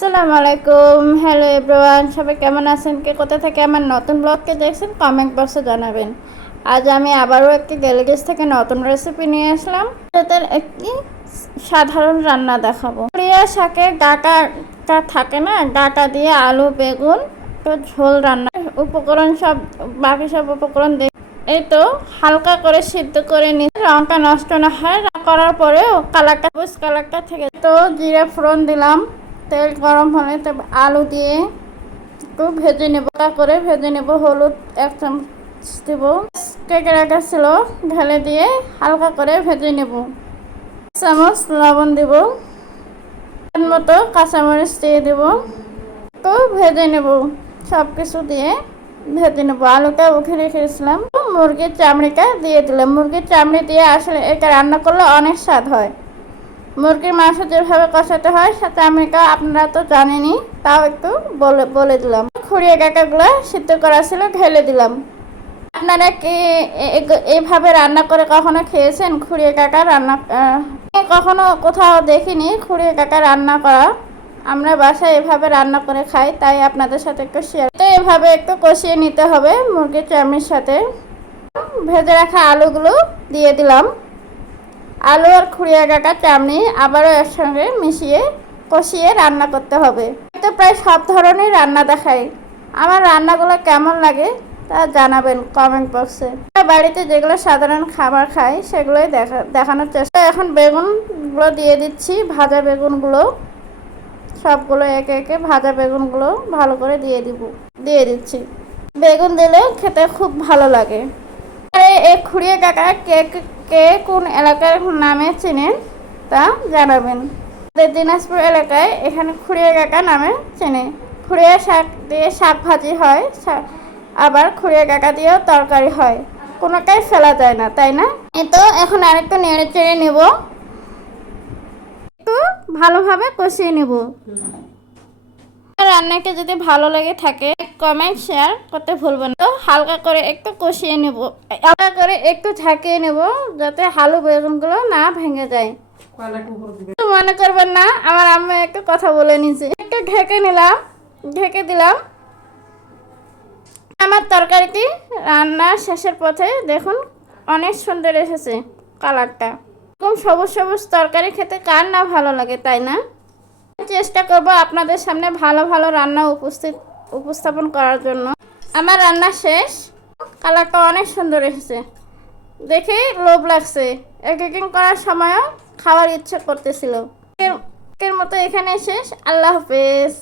আসসালামু আলাইকুম, hello everyone, সবাই কেমন আছেন? কে কোথা থেকে আমার নতুন ব্লগকে দেখছেন কমেন্ট বক্সে জানাবেন। আজ আমি আবারও একটি গ্যালারিজ থেকে নতুন রেসিপি নিয়ে আসলাম। এটার একটি সাধারণ রান্না দেখাবো। প্রিয়া শাকে ডাটা থাকে না, ডাটা দিয়ে আলু বেগুন তো ঝোল রান্না। উপকরণ সব বাকি সব উপকরণ এই তো হালকা করে সিদ্ধ করে নিয়ে লঙ্কা নষ্ট না হয় করার পরেও কালারটা থেকে তো জিরা ফোড়ন দিলাম। তেল গরম হলে তবে আলু দিয়ে একটু ভেজে নেব, ভেজে নেব। হলুদ 1 চামচ দেব, কেটে রাখা ছিল ঢেলে দিয়ে হালকা করে ভেজে নেব। 1 চামচ লবণ দেব, মতো কাঁচামরিচ দিয়ে দেব, তো ভেজে নেব। সব কিছু দিয়ে ভেজে নেব। আলুটা উঠে রেখেছিলাম, মুরগির চামড়িটা দিয়ে দিলাম। মুরগির চামড়ি দিয়ে আসলে এটা রান্না করলে অনেক স্বাদ হয়। মুরগির মাংস যেভাবে কষাতে হয় সাথে আমেরিকা আপনারা তো জানেনই, তাও একটু বলে দিলাম। খুঁড়িয়ে কাঁটাগুলো সিদ্ধ করা ছিল ঢেলে দিলাম। আপনারা কি এইভাবে রান্না করে কখনো খেয়েছেন? খুঁড়িয়ে কাঁটা রান্না কখনো কোথাও দেখিনি খুঁড়িয়ে কাঁটা রান্না করা। আমরা বাসায় এভাবে রান্না করে খাই, তাই আপনাদের সাথে একটু শেয়ার। তো এভাবে একটু কষিয়ে নিতে হবে মুরগির চামড়ির সাথে। ভেজে রাখা আলুগুলো দিয়ে দিলাম। আলু আর খুঁড়িয়ে কাটা চামড়ি আবারও একসঙ্গে মিশিয়ে কষিয়ে রান্না করতে হবে। তো প্রায় সব ধরনের রান্না দেখাই। আমার রান্নাগুলো কেমন লাগে তা জানাবেন কমেন্ট বক্সে। বাড়িতে যেগুলো সাধারণ খাবার খাই সেগুলোই দেখানোর চেষ্টা। এখন বেগুনগুলো দিয়ে দিচ্ছি, ভাজা বেগুনগুলো সবগুলো একে একে ভাজা বেগুনগুলো ভালো করে দিয়ে দিচ্ছি। বেগুন দিলে খেতে খুব ভালো লাগে। এই খুঁড়িয়ে কাটা কে কোন এলাকার নামে চেনেন তা জানাবেন। দিনাজপুর এলাকায় এখানে খুঁড়িয়ে কাটা নামে চেনে। খুঁড়িয়ে শাক দিয়ে শাক ভাজি হয়, আবার খুঁড়িয়ে কাটা দিয়েও তরকারি হয়। কোনোটাই ফেলা যায় না, তাই না? তো এখন আরেকটু নেড়ে চেড়ে নেব, একটু ভালোভাবে কষিয়ে নেব। রান্নাকে যদি ভালো লেগে থাকে কমেন্ট শেয়ার করতে ভুলবেন না। তো হালকা করে একটু কষিয়ে নেব, হালকা করে একটু ঝাঁকিয়ে নেব যাতে আলু বেগুনগুলো না ভেঙে যায়। মনে করবেন না, আমার আম্মা একটু কথা বলে নিয়েছে। একটু ঢেকে দিলাম। আমার তরকারিটি রান্নার শেষের পথে দেখুন অনেক সুন্দর এসেছে কালারটা। এরকম সবুজ সবুজ তরকারি খেতে কার না ভালো লাগে, তাই না? চেষ্টা করব আপনাদের সামনে ভালো ভালো রান্না উপস্থাপন করার জন্য। আমার রান্না শেষ, কালারটা অনেক সুন্দর এসেছে, দেখে লোভ লাগছে। এডিটিং করার সময়ও খাওয়ার ইচ্ছে করতেছিল। এর মতো এখানে শেষ। আল্লাহ হাফেজ।